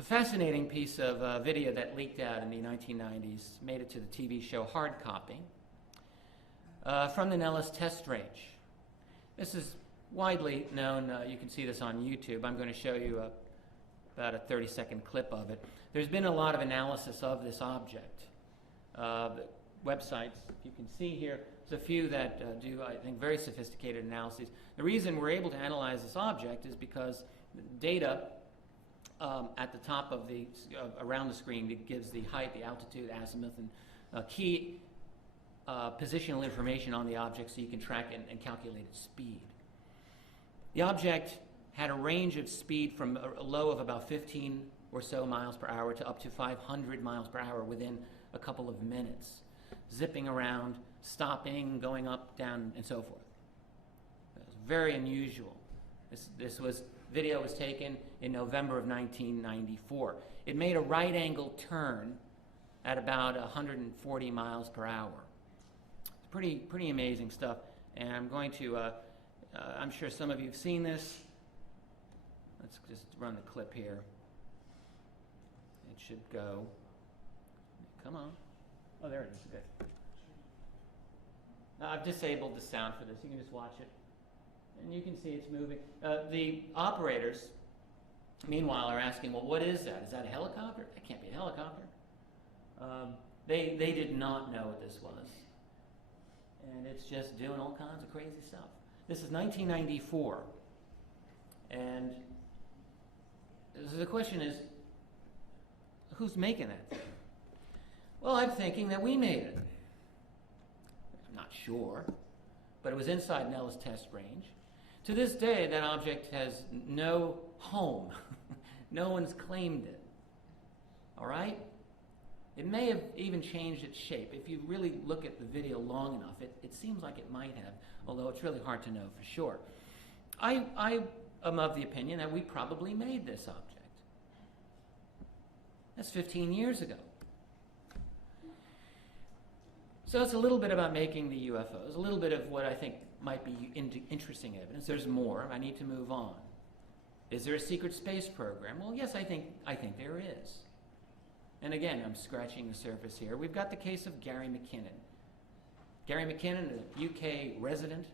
It's a fascinating piece of video that leaked out in the 1990s, made it to the TV show Hard Copy, from the Nellis test range. This is widely known. You can see this on YouTube. I'm going to show you about a 30-second clip of it. There's been a lot of analysis of this object. The websites, you can see here, there's a few that do, I think, very sophisticated analyses. The reason we're able to analyze this object is because the data at the top of the, around the screen, it gives the height, the altitude, azimuth, and key positional information on the object so you can track it and calculate its speed. The object had a range of speed from a low of about 15 or so miles per hour to up to 500 miles per hour within a couple of minutes, zipping around, stopping, going up, down, and so forth. It was very unusual. This video was taken in November of 1994. It made a right-angle turn at about 140 miles per hour. It's pretty amazing stuff, and I'm going to, I'm sure some of you have seen this. Let's just run the clip here. It should go. Come on. Oh, there it is. Good. Now, I've disabled the sound for this. You can just watch it. And you can see it's moving. The operators, meanwhile, are asking, well, what is that? Is that a helicopter? That can't be a helicopter. They did not know what this was. And it's just doing all kinds of crazy stuff. This is 1994. And the question is, who's making that thing? Well, I'm thinking that we made it. I'm not sure, but it was inside Nellis test range. To this day, that object has no home. No one's claimed it. All right? It may have even changed its shape. If you really look at the video long enough, it seems like it might have, although it's really hard to know for sure. I am of the opinion that we probably made this object. That's 15 years ago. So it's a little bit about making the UFOs, a little bit of what I think might be interesting evidence. There's more. I need to move on. Is there a secret space program? Well, yes, I think there is. And again, I'm scratching the surface here. We've got the case of Gary McKinnon. Gary McKinnon, a UK resident,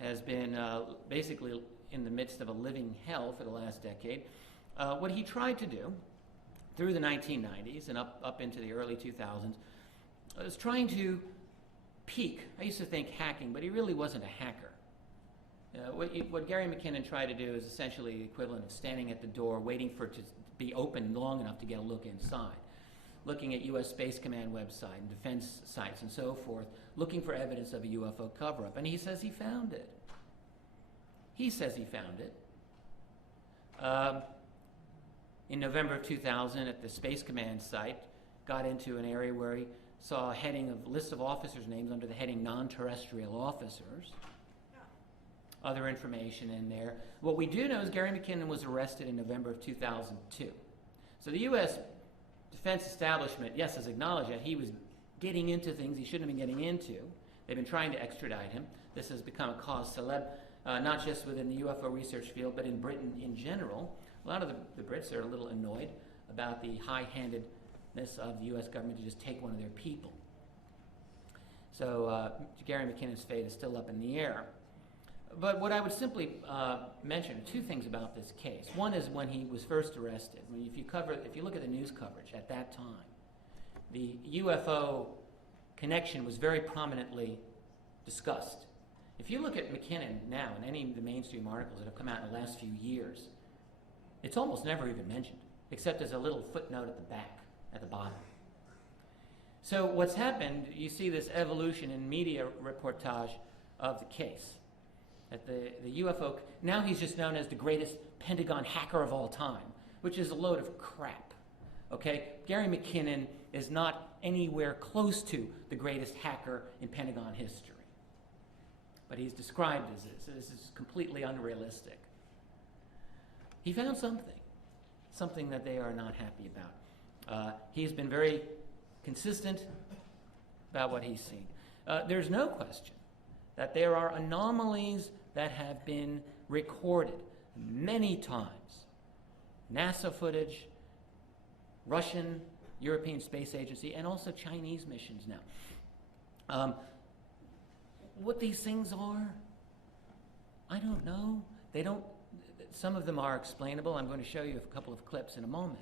has been basically in the midst of a living hell for the last decade. What he tried to do through the 1990s and up into the early 2000s was trying to peek. I used to think hacking, but he really wasn't a hacker. What Gary McKinnon tried to do is essentially the equivalent of standing at the door, waiting for it to be open long enough to get a look inside, looking at U.S. Space Command website and defense sites and so forth, looking for evidence of a UFO cover-up. And he says he found it. He says he found it. In November of 2000, at the Space Command site, got into an area where he saw a heading of list of officers' names under the heading non-terrestrial officers. Other information in there. What we do know is Gary McKinnon was arrested in November of 2002. So the U.S. defense establishment, yes, has acknowledged that he was getting into things he shouldn't have been getting into. They've been trying to extradite him. This has become a cause célèbre, not just within the UFO research field, but in Britain in general. A lot of the Brits are a little annoyed about the high-handedness of the U.S. government to just take one of their people. So Gary McKinnon's fate is still up in the air. But what I would simply mention are two things about this case. One is when he was first arrested. I mean, if you look at the news coverage at that time, the UFO connection was very prominently discussed. If you look at McKinnon now in any of the mainstream articles that have come out in the last few years, it's almost never even mentioned, except as a little footnote at the back, at the bottom. So what's happened, you see this evolution in media reportage of the case. At the UFO, now he's just known as the greatest Pentagon hacker of all time, which is a load of crap, okay? Gary McKinnon is not anywhere close to the greatest hacker in Pentagon history. But he's described as this, so this is completely unrealistic. He found something that they are not happy about. He's been very consistent about what he's seen. There's no question that there are anomalies that have been recorded many times NASA footage, Russian, European Space Agency, and also Chinese missions now. What these things are, I don't know. They don't, some of them are explainable. I'm going to show you a couple of clips in a moment.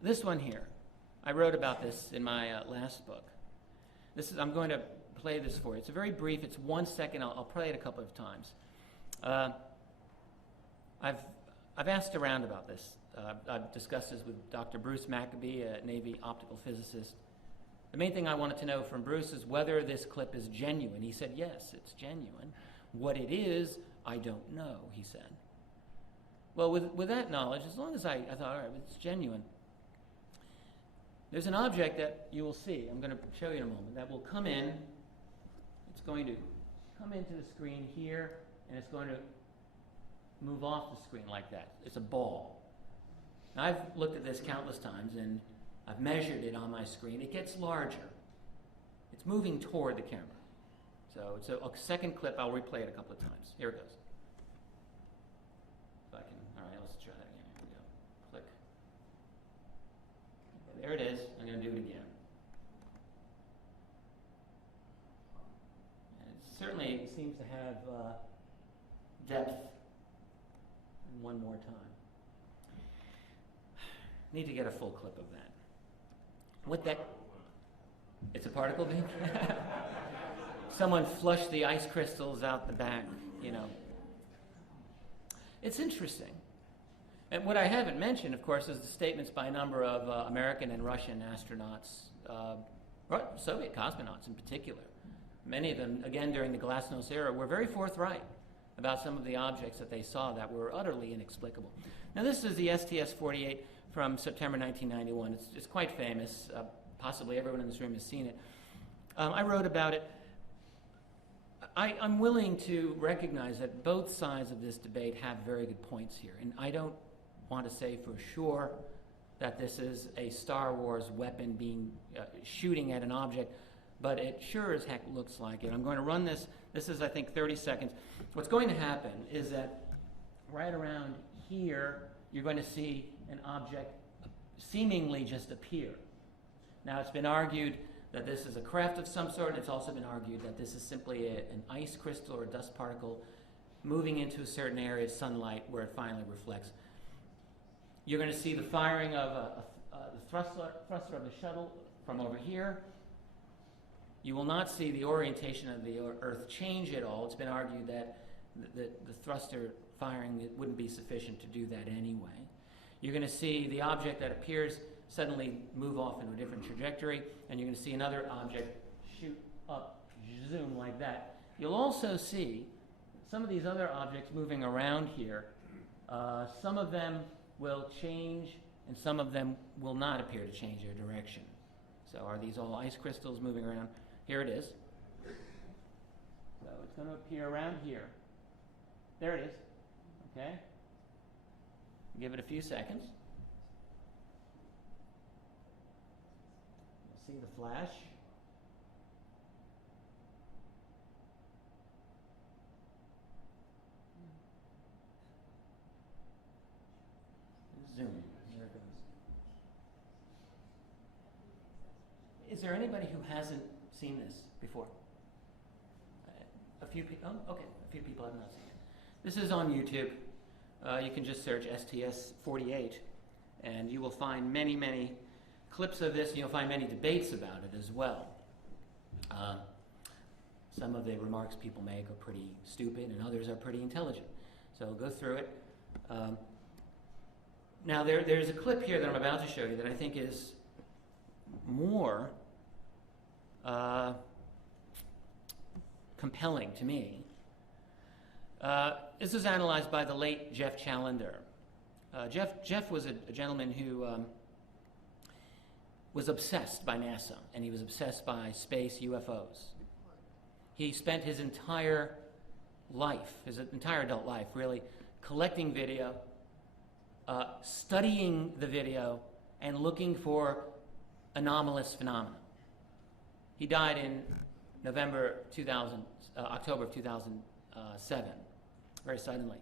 This one here, I wrote about this in my last book. I'm going to play this for you. It's a very brief, it's 1 second. I'll play it a couple of times. I've asked around about this. I've discussed this with Dr. Bruce Maccabee, a Navy optical physicist. The main thing I wanted to know from Bruce is whether this clip is genuine. He said, yes, it's genuine. What it is, I don't know, he said. Well, with that knowledge, as long as I thought, all right, it's genuine. There's an object that you will see, I'm going to show you in a moment, that will come in. It's going to come into the screen here, and it's going to move off the screen like that. It's a ball. Now, I've looked at this countless times, and I've measured it on my screen. It gets larger. It's moving toward the camera. So it's a second clip. I'll replay it a couple of times. Here it goes. If I can, all right, let's try that again. Here we go. Click. Okay, there it is. I'm going to do it again. And it certainly seems to have depth. And one more time. Need to get a full clip of that. What that? It's a particle beam? Someone flushed the ice crystals out the back, you know. It's interesting. And what I haven't mentioned, of course, is the statements by a number of American and Russian astronauts, Soviet cosmonauts in particular. Many of them, again, during the Glasnost era, were very forthright about some of the objects that they saw that were utterly inexplicable. Now, this is the STS-48 from September 1991. It's quite famous. Possibly everyone in this room has seen it. I wrote about it. I'm willing to recognize that both sides of this debate have very good points here. And I don't want to say for sure that this is a Star Wars weapon being shooting at an object, but it sure as heck looks like it. I'm going to run this. This is, I think, 30 seconds. What's going to happen is that right around here, you're going to see an object seemingly just appear. Now, it's been argued that this is a craft of some sort, and it's also been argued that this is simply an ice crystal or a dust particle moving into a certain area of sunlight where it finally reflects. You're going to see the firing of the thruster of the shuttle from over here. You will not see the orientation of the Earth change at all. It's been argued that the thruster firing wouldn't be sufficient to do that anyway. You're going to see the object that appears suddenly move off into a different trajectory, and you're going to see another object shoot up, zoom like that. You'll also see some of these other objects moving around here. Some of them will change, and some of them will not appear to change their direction. So are these all ice crystals moving around? Here it is. So it's going to appear around here. There it is. Okay? Give it a few seconds. You'll see the flash. Zoom. There it goes. Is there anybody who hasn't seen this before? A few people. Oh, okay. A few people have not seen it. This is on YouTube. You can just search STS-48, and you will find many, many clips of this, and you'll find many debates about it as well. Some of the remarks people make are pretty stupid, and others are pretty intelligent. So go through it. Now, there's a clip here that I'm about to show you that I think is more compelling to me. This was analyzed by the late Jeff Challender. Jeff was a gentleman who was obsessed by NASA, and he was obsessed by space UFOs. He spent his entire life, his entire adult life, really, collecting video, studying the video, and looking for anomalous phenomena. He died in October of 2007, very suddenly.